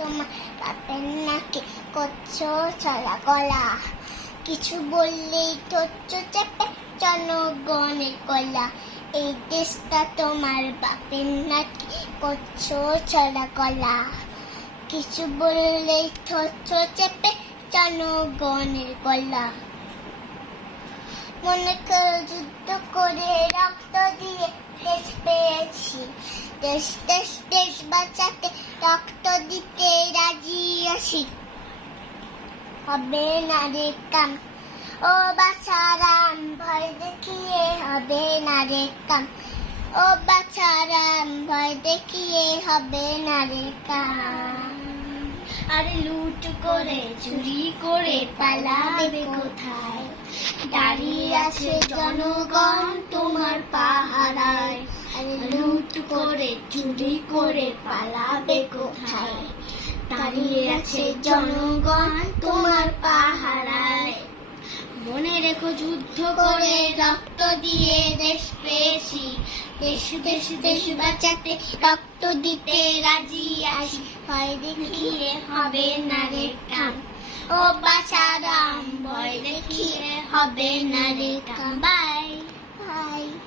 তোমার বাপের নাকি করছো চলা গলা, কিছু বললেই ধরছো চেপে জনগণের গলা। এই দেশটা তোমার বাপের নাকি করছো চলা গলা, কিছু বললেই ধরছো চেপে জনগণের গলা। মনে করো যুদ্ধ করে রক্ত দিয়ে দেশ পেয়েছি, দেশ দেশ দেশ বাঁচাতে রক্ত দিতে রাজি আছি। হবে না রে কাম ও বাছারাম, ভয় দেখিয়ে হবে না রে কাম ও বাছারাম, ভয় দেখিয়ে হবে না রে কাম। আরে লুট করে চুরি করে পালাবে কোথায়? দাঁড়িয়ে আছে জনগণ তোমার পাহারায়। আরে লুট করে চুরি করে পালাবে কোথায়? দাঁড়িয়ে আছে জনগণ তোমার পাহারায়। মনে রেখো যুদ্ধ করে রক্ত দিয়ে দেশ পেয়েছি, দেশ দেশ দেশ বাঁচাতে রক্ত দিতে রাজি আছি। ভয় দেখিয়ে হবে না রে কাম ও বাছারাম, ভয় দেখিয়ে হবে না রে কাম। বাই।